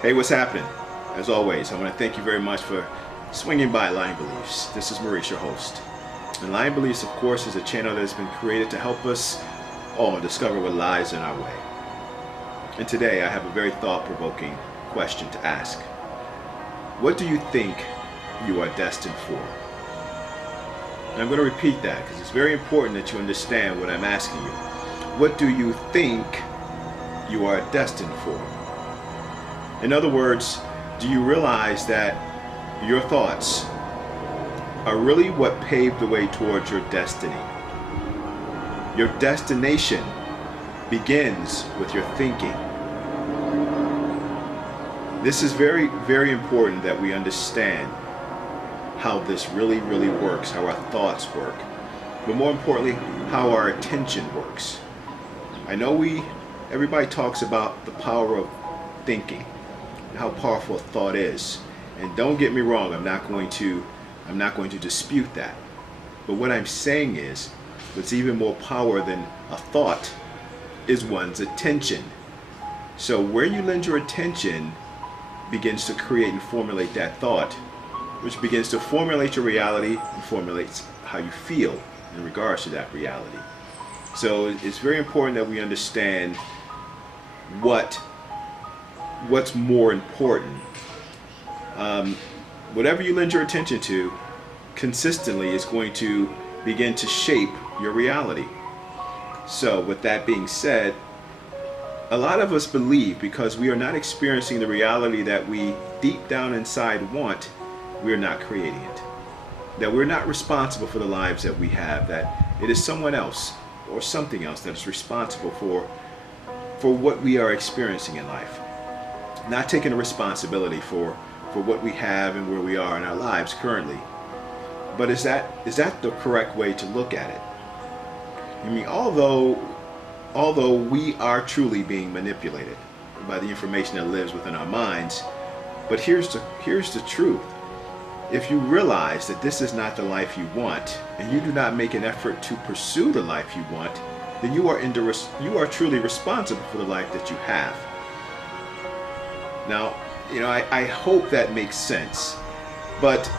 Hey, what's happening? As always, I want to thank you very much for swinging by Lying Beliefs. This is Maurice, your host. And Lying Beliefs, of course, is a channel that has been created to help us all discover what lies in our way. And today I have a very thought-provoking question to ask. What do you think you are destined for? And I'm going to repeat that because it's very important that you understand what I'm asking you. What do you think you are destined for? In other words, do you realize that your thoughts are really what paved the way towards your destiny? Your destination begins with your thinking. This is very, very important that we understand how this really works, how our thoughts work, but more importantly, how our attention works. I know everybody talks about the power of thinking, how powerful a thought is. And don't get me wrong, I'm not going to dispute that. But what I'm saying is, what's even more power than a thought is one's attention. So where you lend your attention begins to create and formulate that thought, which begins to formulate your reality and formulates how you feel in regards to that reality. So it's very important that we understand what's more important. Whatever you lend your attention to consistently is going to begin to shape your reality. So with that being said, a lot of us believe because we are not experiencing the reality that we deep down inside want, we're not creating it. That we're not responsible for the lives that we have, that it is someone else or something else that is responsible for what we are experiencing in life. Not taking the responsibility for what we have and where we are in our lives currently. But is that the correct way to look at it? I mean, although we are truly being manipulated by the information that lives within our minds, but here's the truth. If you realize that this is not the life you want, and you do not make an effort to pursue the life you want, then you are truly responsible for the life that you have. Now, I hope that makes sense, but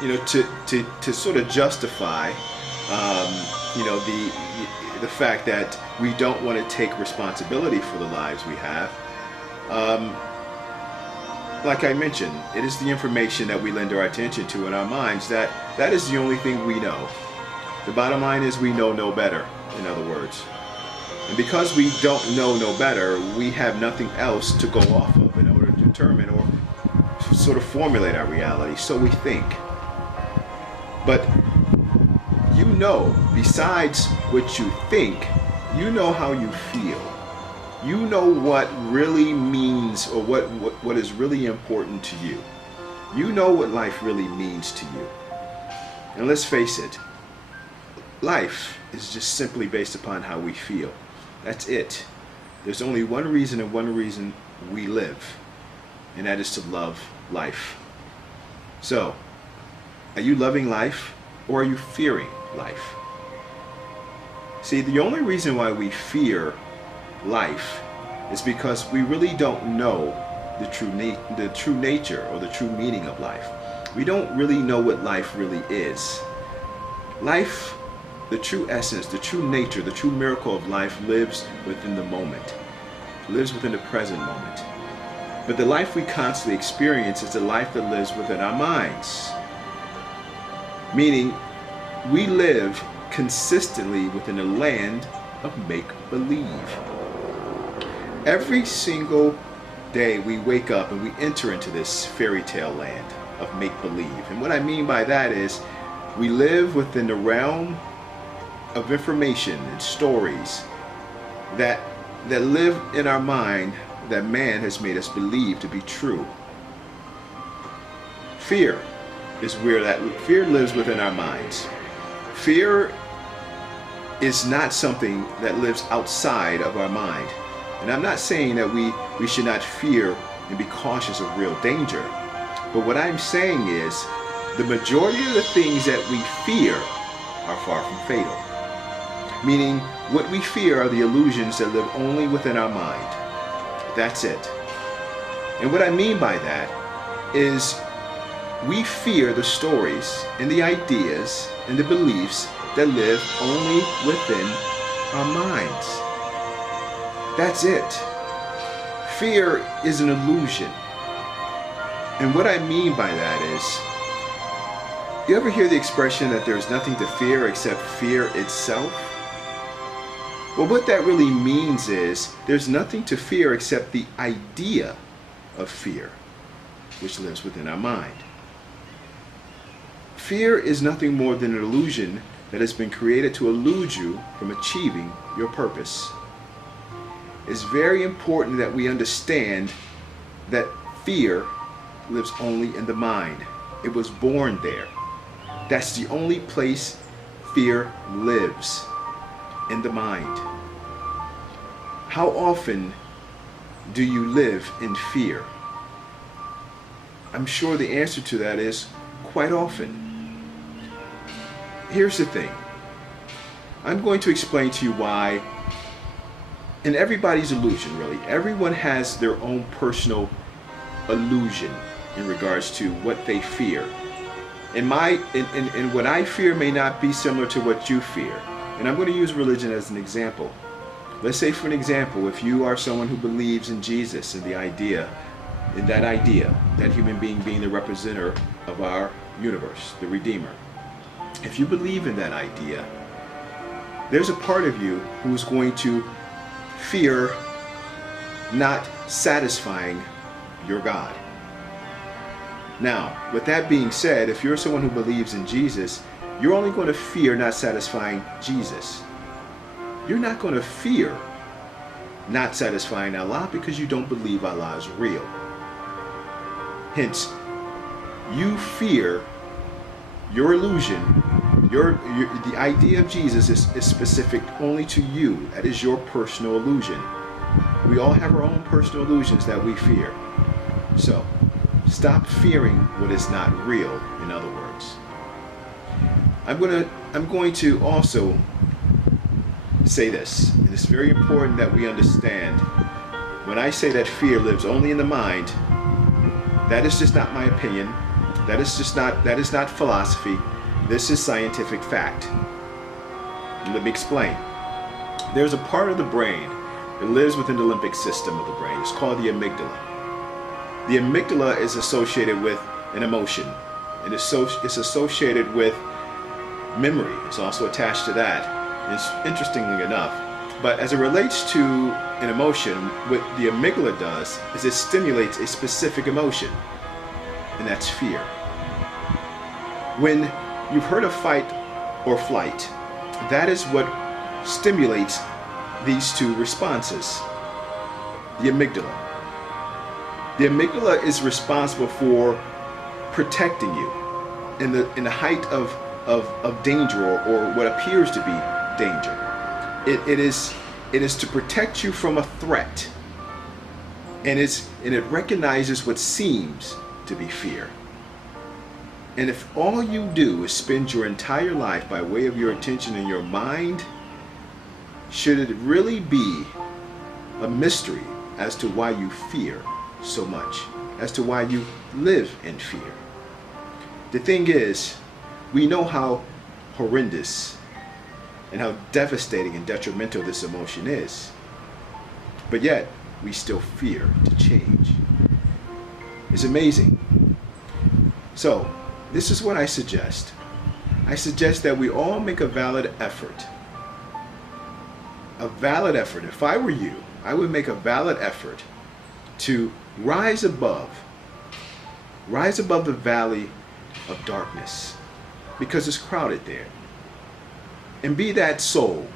to sort of justify, the fact that we don't want to take responsibility for the lives we have. Like I mentioned, it is the information that we lend our attention to in our minds that is the only thing we know. The bottom line is we know no better, in other words. And because we don't know no better, we have nothing else to go off of in order to determine or sort of formulate our reality. So we think. But besides what you think, you know how you feel. You know what really means or what is really important to you. You know what life really means to you. And let's face it, life is just simply based upon how we feel. That's it. There's only one reason and one reason we live, and that is to love life. So, are you loving life or are you fearing life? See, the only reason why we fear life is because we really don't know the true nature or the true meaning of life. We don't really know what life really is. Life, the true essence, the true nature, the true miracle of life lives within the moment, lives within the present moment. But the life we constantly experience is the life that lives within our minds. Meaning, we live consistently within a land of make-believe. Every single day we wake up and we enter into this fairy tale land of make-believe. And what I mean by that is we live within the realm of information and stories that live in our mind that man has made us believe to be true. Fear is where fear lives within our minds. Fear is not something that lives outside of our mind. And I'm not saying that we should not fear and be cautious of real danger. But what I'm saying is the majority of the things that we fear are far from fatal. Meaning, what we fear are the illusions that live only within our mind. That's it. And what I mean by that is we fear the stories and the ideas and the beliefs that live only within our minds. That's it. Fear is an illusion. And what I mean by that is, you ever hear the expression that there's nothing to fear except fear itself? Well, what that really means is there's nothing to fear except the idea of fear, which lives within our mind. Fear is nothing more than an illusion that has been created to elude you from achieving your purpose. It's very important that we understand that fear lives only in the mind. It was born there. That's the only place fear lives, in the mind. How often do you live in fear? I'm sure the answer to that is quite often. Here's the thing. I'm going to explain to you why, in everybody's illusion really, everyone has their own personal illusion in regards to what they fear. And what I fear may not be similar to what you fear. And I'm going to use religion as an example. Let's say, for an example, if you are someone who believes in Jesus and that human being being the representative of our universe, the Redeemer. If you believe in that idea, there's a part of you who is going to fear not satisfying your God. Now, with that being said, if you're someone who believes in Jesus, you're only going to fear not satisfying Jesus. You're not going to fear not satisfying Allah because you don't believe Allah is real. Hence, you fear your illusion. The idea of Jesus is specific only to you. That is your personal illusion. We all have our own personal illusions that we fear. So, stop fearing what is not real, in other words. I'm going to also say this. It is very important that we understand when I say that fear lives only in the mind, that is just not my opinion. That is not philosophy. This is scientific fact. Let me explain. There's a part of the brain that lives within the limbic system of the brain. It's called the amygdala. The amygdala is associated with an emotion. It's associated with memory. It's also attached to that. It's interestingly enough. But as it relates to an emotion, what the amygdala does is it stimulates a specific emotion, and that's fear. When you've heard of fight or flight, that is what stimulates these two responses. The amygdala. The amygdala is responsible for protecting you in the height of danger or what appears to be danger. It is to protect you from a threat, and it recognizes what seems to be fear. And if all you do is spend your entire life by way of your attention and your mind, should it really be a mystery as to why you fear so much, as to why you live in fear? The thing is, we know how horrendous and how devastating and detrimental this emotion is, but yet we still fear to change. It's amazing. So, this is what I suggest. I suggest that we all make a valid effort. A valid effort. If I were you, I would make a valid effort to rise above the valley of darkness, because it's crowded there. And be that soul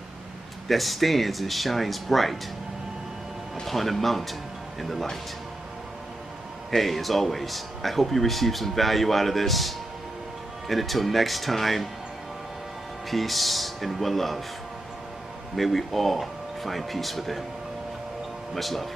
that stands and shines bright upon a mountain in the light. Hey, as always, I hope you receive some value out of this. And until next time, peace and one love. May we all find peace within. Much love.